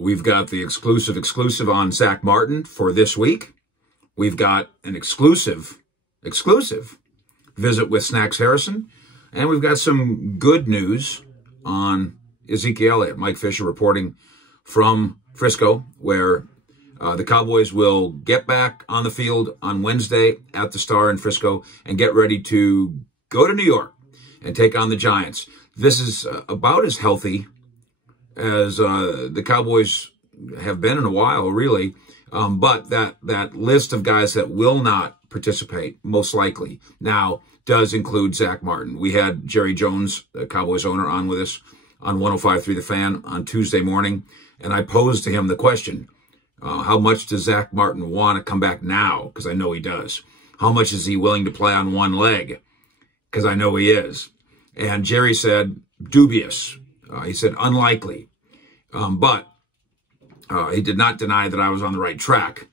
We've got the exclusive on Zack Martin for this week. We've got an exclusive visit with Snacks Harrison. And we've got some good news on Ezekiel Elliott. Mike Fisher reporting from Frisco, where the Cowboys will get back on the field on Wednesday at the Star in Frisco and get ready to go to New York and take on the Giants. This is about as healthy as the Cowboys have been in a while, really. But that list of guys that will not participate, most likely, now does include Zack Martin. We had Jerry Jones, the Cowboys owner, on with us on 105.3 The Fan on Tuesday morning, and I posed to him the question, how much does Zack Martin want to come back now? Because I know he does. How much is he willing to play on one leg? Because I know he is. And Jerry said, dubious. He said, unlikely. But he did not deny that I was on the right track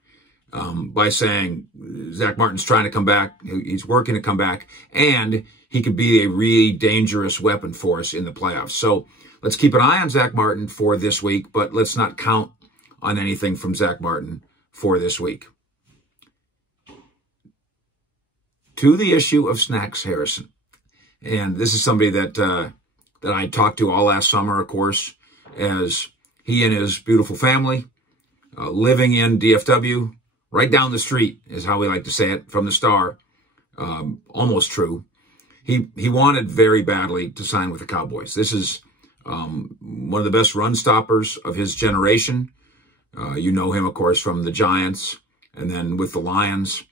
by saying Zack Martin's trying to come back. He's working to come back. And he could be a really dangerous weapon for us in the playoffs. So let's keep an eye on Zack Martin for this week, but let's not count on anything from Zack Martin for this week. To the issue of Snacks Harrison. And this is somebody that I talked to all last summer, of course, as he and his beautiful family living in DFW, right down the street is how we like to say it, from the Star. Almost true. He wanted very badly to sign with the Cowboys. This is one of the best run stoppers of his generation. You know him, of course, from the Giants and then with the Lions.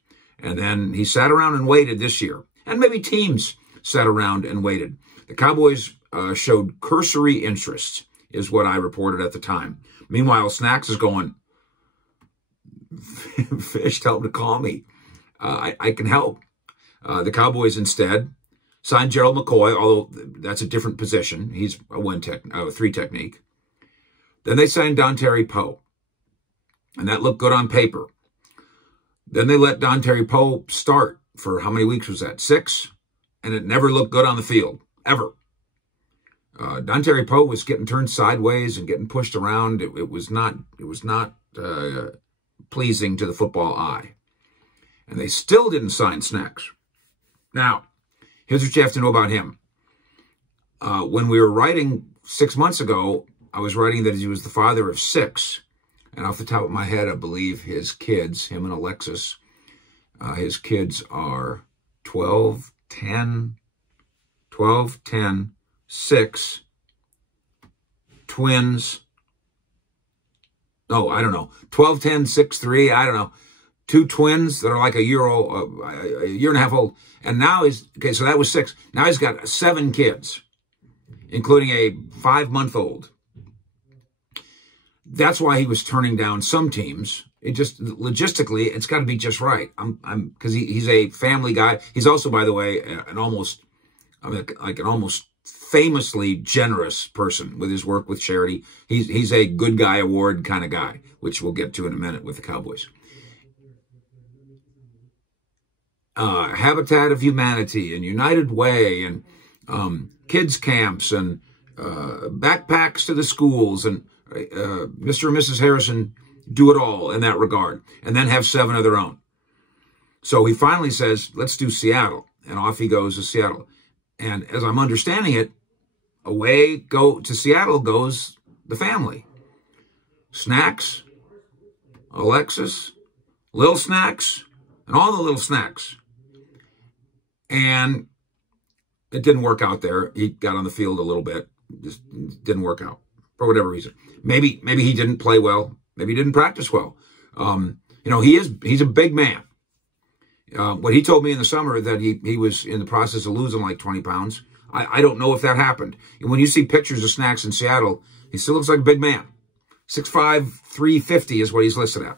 And then he sat around and waited this year. And maybe teams sat around and waited. The Cowboys showed cursory interest, is what I reported at the time. Meanwhile, Snacks is going, Fish, tell him to call me. I can help. The Cowboys instead signed Gerald McCoy, although that's a different position. He's a three technique. Then they signed Dontari Poe, and that looked good on paper. Then they let Dontari Poe start for how many weeks was that? 6? And it never looked good on the field, ever. Dontari Poe was getting turned sideways and getting pushed around. It was not pleasing to the football eye. And they still didn't sign Snacks. Now, here's what you have to know about him. When we were writing 6 months ago, I was writing that he was the father of 6. And off the top of my head, I believe his kids, him and Alexis, his kids are 12, 10, 6, twins. No, I don't know. 12, 10, 6, 3, I don't know. 2 twins that are like a year and a half old. And now okay, so that was 6. Now he's got 7 kids, including a 5-month-old. That's why he was turning down some teams. It just, logistically, it's got to be just right. Because he's a family guy. He's also, by the way, an almost famously generous person with his work with charity. He's a good guy award kind of guy, which we'll get to in a minute with the Cowboys. Habitat of Humanity and United Way and kids camps and backpacks to the schools, and Mr. and Mrs. Harrison do it all in that regard, and then have 7 of their own. So he finally says, let's do Seattle, and off he goes to Seattle. And as I'm understanding it, to Seattle goes the family. Snacks, Alexis, Little Snacks, and all the little Snacks. And it didn't work out there. He got on the field a little bit. Just didn't work out for whatever reason. Maybe he didn't play well. Maybe he didn't practice well. He's a big man. What he told me in the summer that he was in the process of losing like 20 pounds. I don't know if that happened. And when you see pictures of Snacks in Seattle, he still looks like a big man. 6'5", 350 is what he's listed at.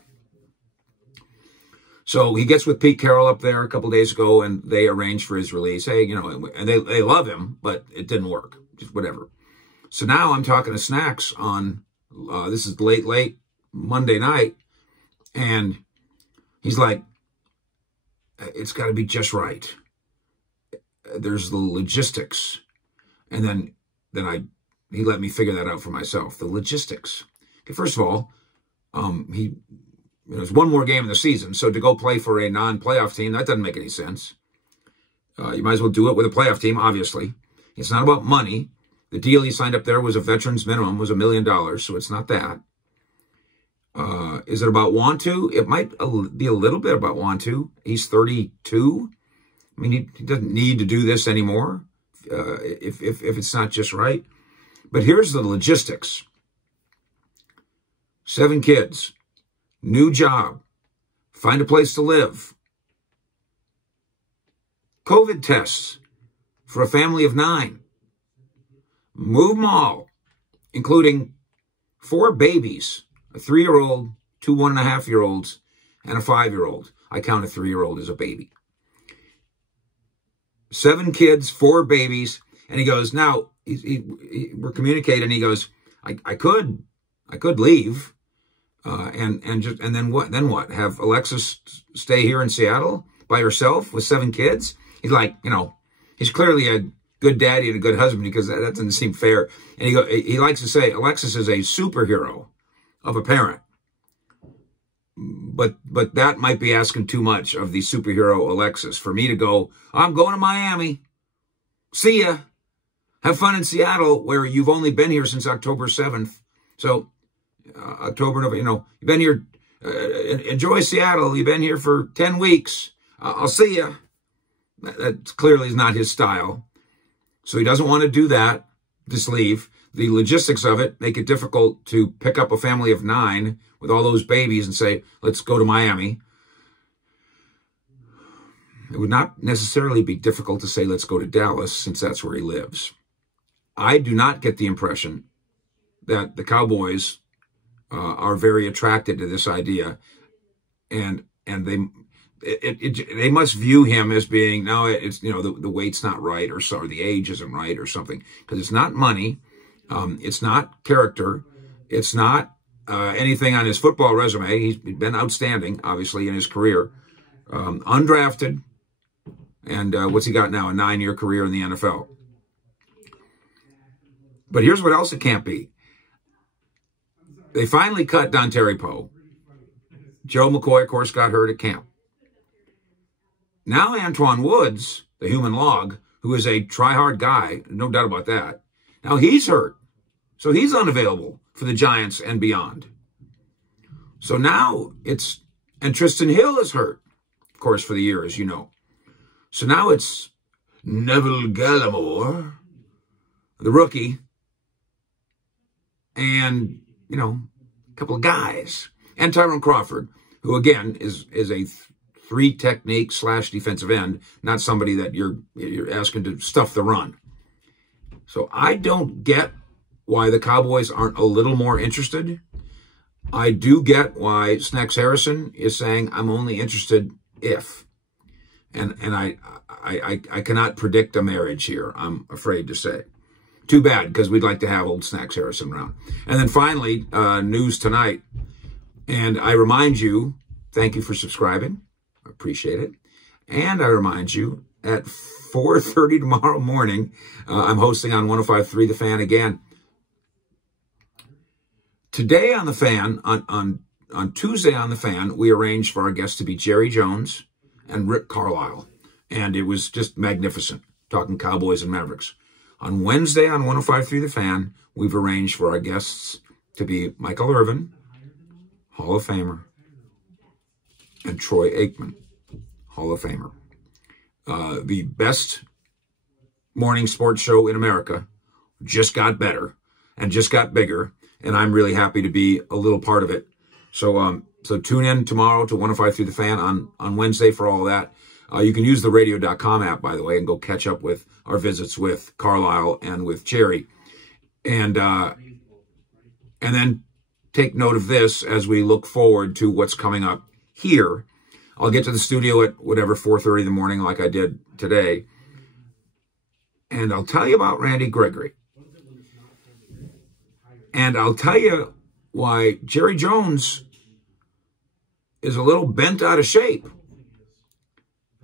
So he gets with Pete Carroll up there a couple days ago, and they arranged for his release. Hey, and they love him, but it didn't work. Just whatever. So now I'm talking to Snacks on, this is late Monday night, and he's like, it's got to be just right. There's the logistics. And then he let me figure that out for myself. The logistics. Okay, first of all, there's one more game in the season, so to go play for a non-playoff team, that doesn't make any sense. You might as well do it with a playoff team, obviously. It's not about money. The deal he signed up there was a veteran's minimum, was $1 million, so it's not that. Is it about want to? It might be a little bit about want to. He's 32. I mean, he doesn't need to do this anymore if it's not just right. But here's the logistics. 7 kids, new job, find a place to live, COVID tests for a family of 9, move them all, including 4 babies, a 3-year-old, 2 1.5-year-olds, and a 5-year-old. I count a 3-year-old as a baby. 7 kids, 4 babies, and he goes, now, we're communicating, he goes, I could leave, and then what? Then what? Have Alexis stay here in Seattle by herself with 7 kids? He's like, he's clearly a good daddy and a good husband, because that doesn't seem fair. And he likes to say Alexis is a superhero of a parent. But that might be asking too much of the superhero Alexis for me to go, I'm going to Miami. See ya. Have fun in Seattle, where you've only been here since October 7th. So October, November, you've been here. Enjoy Seattle. You've been here for 10 weeks. I'll see ya. That clearly is not his style. So he doesn't want to do that, just leave. The logistics of it make it difficult to pick up a family of 9 with all those babies and say, let's go to Miami. It would not necessarily be difficult to say, let's go to Dallas, since that's where he lives. I do not get the impression that the Cowboys are very attracted to this idea, and they must view him as being, now it's, the weight's not right, or the age isn't right or something, because it's not money. It's not character. It's not anything on his football resume. He's been outstanding, obviously, in his career. Undrafted. And what's he got now? A 9-year career in the NFL. But here's what else it can't be. They finally cut Dontari Poe. Joe McCoy, of course, got hurt at camp. Now Antoine Woods, the human log, who is a try-hard guy, no doubt about that, now he's hurt. So he's unavailable for the Giants and beyond. So now it's, and Tristan Hill is hurt, of course, for the year, as you know. So now it's Neville Gallimore, the rookie, and, a couple of guys. And Tyrone Crawford, who, again, is a 3-technique / defensive end, not somebody that you're asking to stuff the run. So I don't get why the Cowboys aren't a little more interested. I do get why Snacks Harrison is saying, I'm only interested if. And I cannot predict a marriage here, I'm afraid to say. Too bad, because we'd like to have old Snacks Harrison around. And then finally, news tonight. And I remind you, thank you for subscribing. I appreciate it. And I remind you, at 4:30 tomorrow morning, I'm hosting on 105.3 The Fan again. Today on The Fan, on Tuesday on The Fan, we arranged for our guests to be Jerry Jones and Rick Carlisle. And it was just magnificent, talking Cowboys and Mavericks. On Wednesday on 105.3 The Fan, we've arranged for our guests to be Michael Irvin, Hall of Famer, and Troy Aikman, Hall of Famer. The best morning sports show in America just got better and just got bigger, and I'm really happy to be a little part of it. So tune in tomorrow to 105.3 The Fan on Wednesday for all of that. You can use the radio.com app, by the way, and go catch up with our visits with Carlisle and with Jerry. And then take note of this as we look forward to what's coming up here. I'll get to the studio at whatever, 4:30 in the morning like I did today. And I'll tell you about Randy Gregory. And I'll tell you why Jerry Jones is a little bent out of shape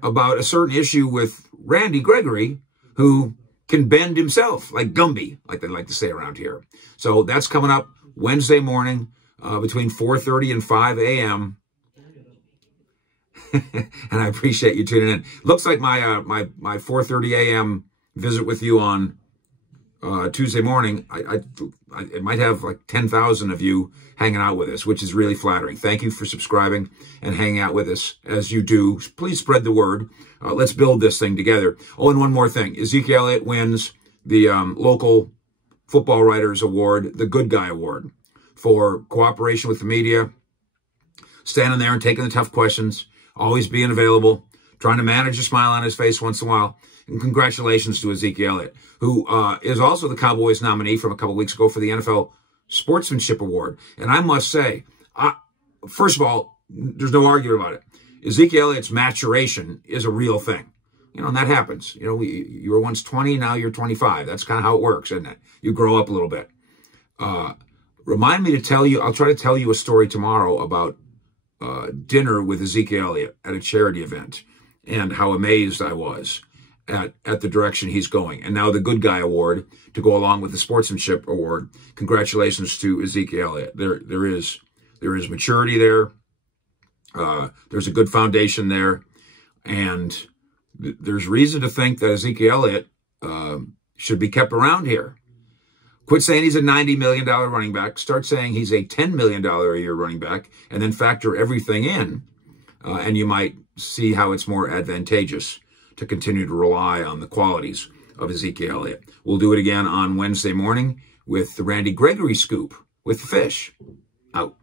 about a certain issue with Randy Gregory, who can bend himself like Gumby, like they like to say around here. So that's coming up Wednesday morning. between 4:30 and 5 a.m. And I appreciate you tuning in. Looks like my 4:30 a.m. visit with you on Tuesday morning, it might have like 10,000 of you hanging out with us, which is really flattering. Thank you for subscribing and hanging out with us as you do. Please spread the word. Let's build this thing together. Oh, and one more thing. Zeke Elliott wins the local football writers award, the Good Guy Award, for cooperation with the media, standing there and taking the tough questions, always being available, trying to manage a smile on his face once in a while. And congratulations to Zeke Elliott, who is also the Cowboys nominee from a couple weeks ago for the NFL Sportsmanship Award. And I must say, first of all, there's no argument about it. Zeke Elliott's maturation is a real thing. You know, and that happens. You know, you were once 20, now you're 25. That's kind of how it works, isn't it? You grow up a little bit. Remind me to tell you, I'll try to tell you a story tomorrow about dinner with Zeke Elliott at a charity event and how amazed I was at the direction he's going. And now the Good Guy Award to go along with the Sportsmanship Award. Congratulations to Zeke Elliott. There is maturity there. There's a good foundation there. And there's reason to think that Zeke Elliott should be kept around here. Quit saying he's a $90 million running back. Start saying he's a $10 million a year running back, and then factor everything in. And you might see how it's more advantageous to continue to rely on the qualities of Zeke Elliott. We'll do it again on Wednesday morning with the Randy Gregory Scoop with the fish. Out.